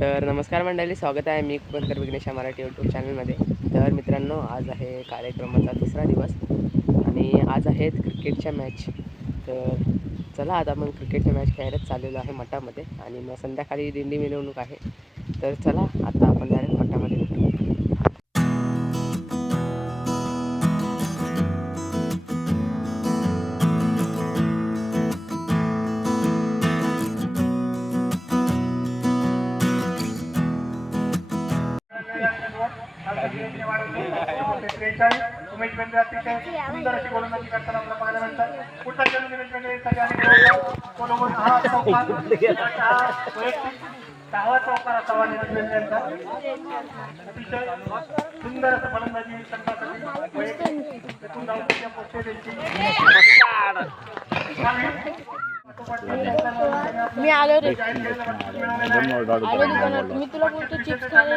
तर नमस्कार मंडळी स्वागत आहे मी कुपनकर विघ्नेश या मराठी यूट्यूब चॅनलमध्ये तर मित्रांनो आज आहे कार्यक्रमाचा तिसरा दिवस आणि आज आहेत क्रिकेटच्या मॅच तर चला आता आपण क्रिकेटच्या मॅच खेळायलाच चाललेलो आहे मठामध्ये आणि मग संध्याकाळी दिंडी मिरवणूक आहे. तर चला आता आपण डायरेक्ट उमेश बेंद्रे अतिशय सुंदर अशी गोलंदाजी करताना आपल्याला पाहायला मिळतात पुढचा खेळ उमेश बेंद्रे सगळ्यांनी गोलंदाज हा चौकार हा वैयक्तिक दहावा चौकार असावा यांचा. अतिशय सुंदर असं फलंदाजी वैयक्तिक एकूण त्यांची मी आलो रे. आलो दुकानात. मी तुला बोलतो चिप्स खायला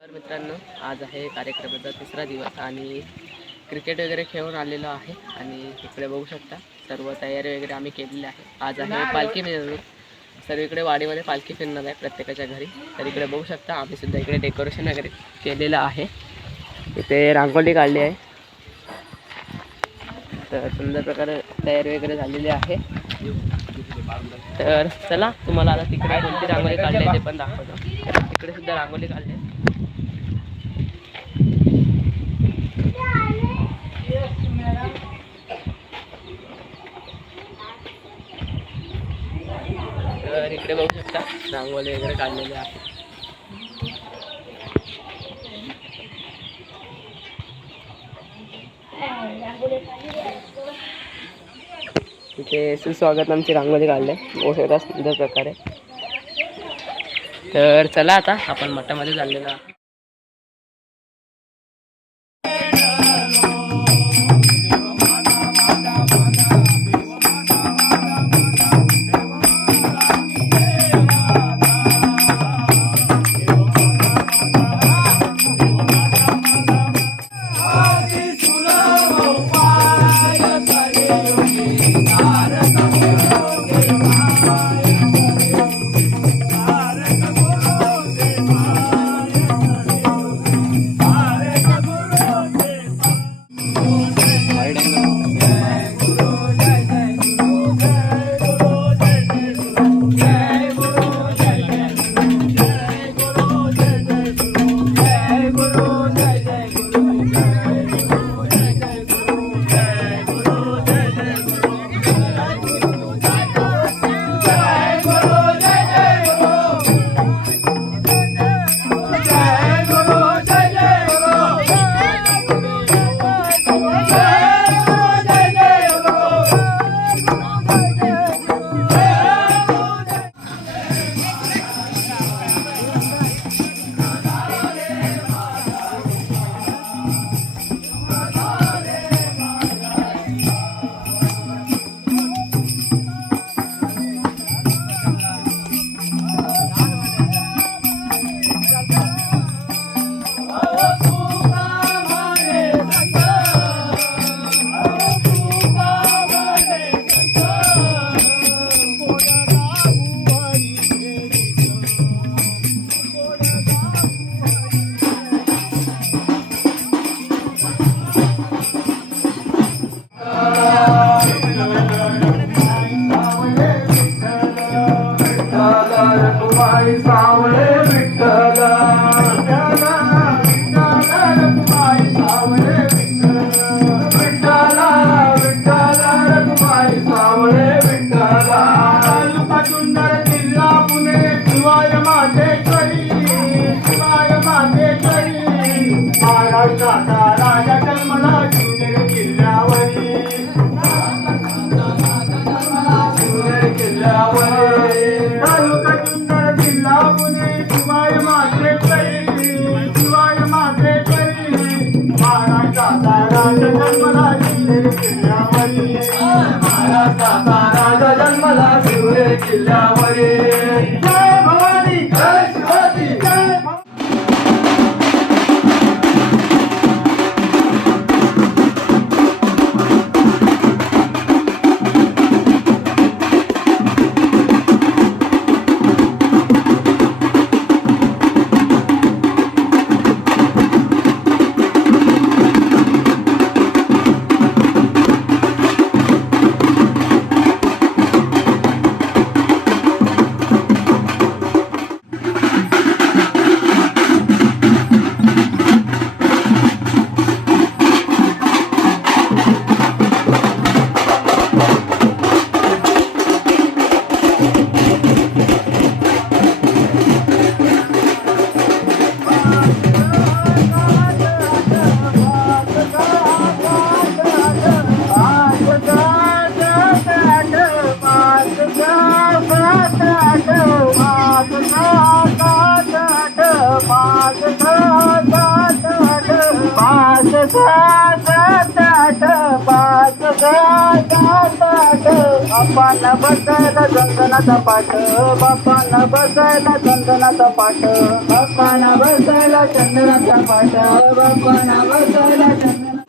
तर मित्रांनो आज आहे कार्यक्रमाचा तिसरा दिवस आणि क्रिकेट वगैरे खेळून आलेलो आहे आणि इकडे बघू शकता सर्व तयारी वगैरे आम्ही केलेली आहे. आज आहे पालखी मिरवणूक. सर्वीकडे वाडीमध्ये पालखी फिरणार आहे प्रत्येकाच्या घरी. तर इकडे बघू शकता आम्ही सुद्धा इकडे डेकोरेशन वगैरे केलेलं आहे. इथे रांगोळी काढली आहे. तर सुंदर प्रकारे तयारी वगैरे झालेली आहे. तर चला तुम्हाला आता तिकडे कोणती रांगोळी काढली ते पण दाखवतो. तिकडे सुद्धा रांगोळी काढली तर इकडे बघू शकता रांगोळी वगैरे काढलेली आहे. तिथे सुस्वागत आमची रांगोळी काढले. मोठ्या सुंदर प्रकारे. तर चला आता आपण मठामध्ये चाललेलो बापांना बसायला चंदनाचा पाठ बापांना बसायला चंदनाचा पाठ. बापांना बसायला चंदनाचा पाठ बापांना बसायला चंदना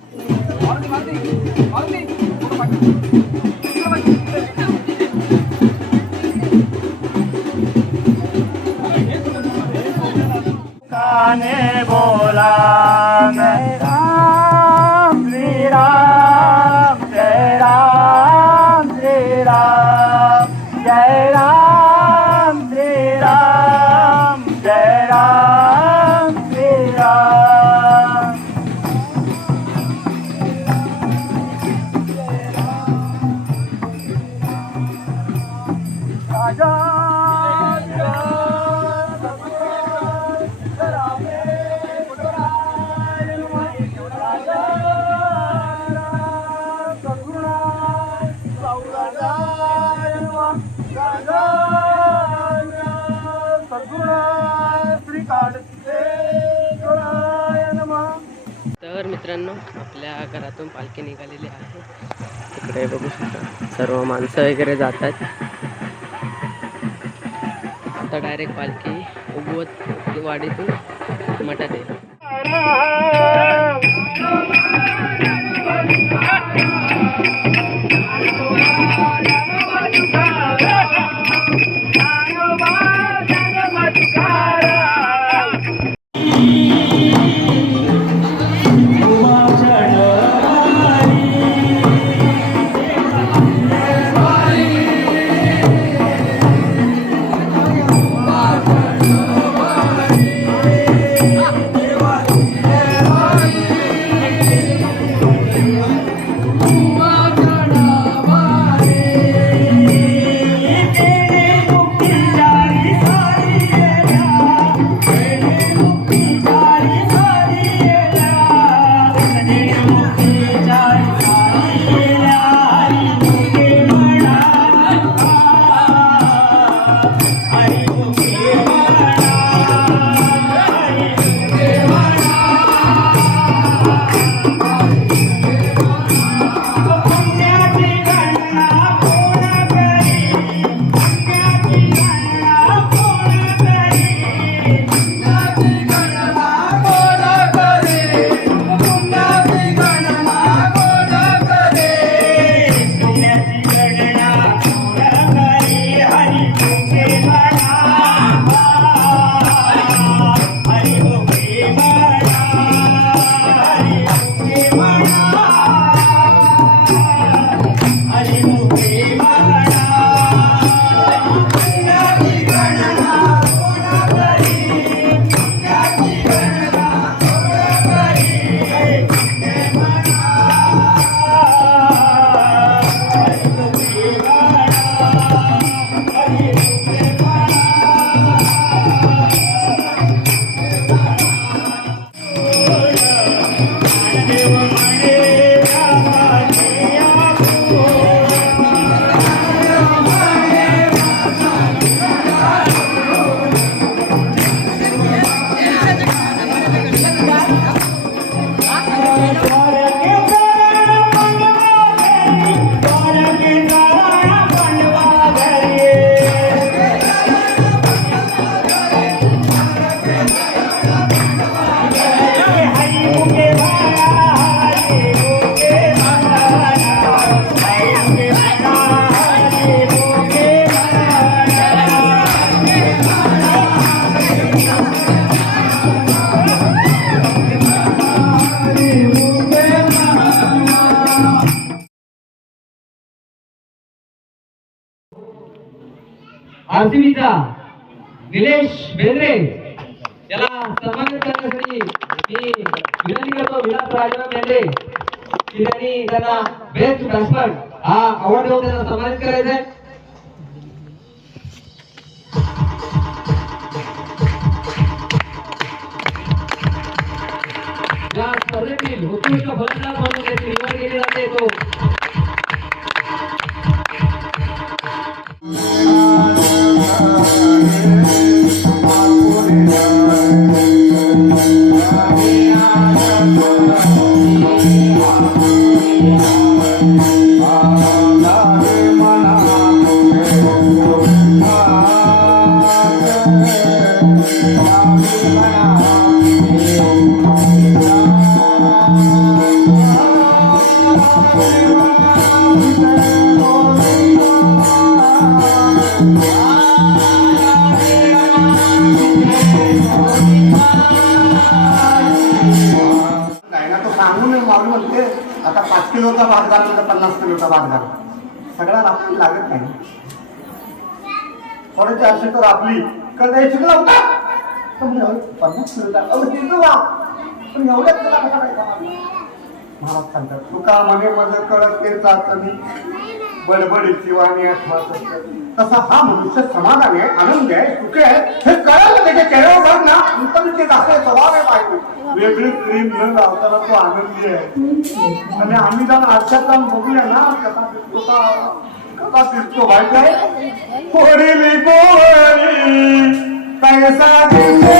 काने बोला 안녕. मित्रांनो आपल्या घरातून पालखी निघालेली आहे. तिकडे बघू शकता सर्व माणसं वगैरे जात आहेत आता डायरेक्ट पालखी उगवत वाडीतून मठात येईल. आरसीबीचा निलेश बेंद्रे याला सन्मानित करण्यासाठी मी विनंती करतो विलास राजा बेंद्रे की त्यांनी त्यांना बेस्ट बॅट्समन हा अवॉर्ड देऊन त्यांना सन्मानित करायचा आहे या स्पर्धेतील उत्कृष्ट फलंदाज म्हणून त्याची निवड केली जाते तो काय पाच किलोचा भात घालतो तर पन्नास किलोचा भात घाल. सगळ्या आपली लागत नाही. थोडे चारशे तर आपली. कर होता? पन्नास किलोचा किलो पण एवढ्या किलोला कसा काय महाराज सांगतात तुका मने कळत ते चाचणी बडबडीची वाणी आठवत तसा हा मनुष्य समाधानी आहे आनंद आहे सुख आहे. हे कळलं त्याच्या चेहऱ्यावर बघ ना नंतर ते स्वभाव आहे पाहिजे वेगळी क्रीम न लावताना तो आनंदी आहे. आणि आम्ही जाऊन आरशात जाऊन बघूया ना कथा दिसतो का? कसा दिसतो माहिती आहे पोरीली पोरी पैसा दिसे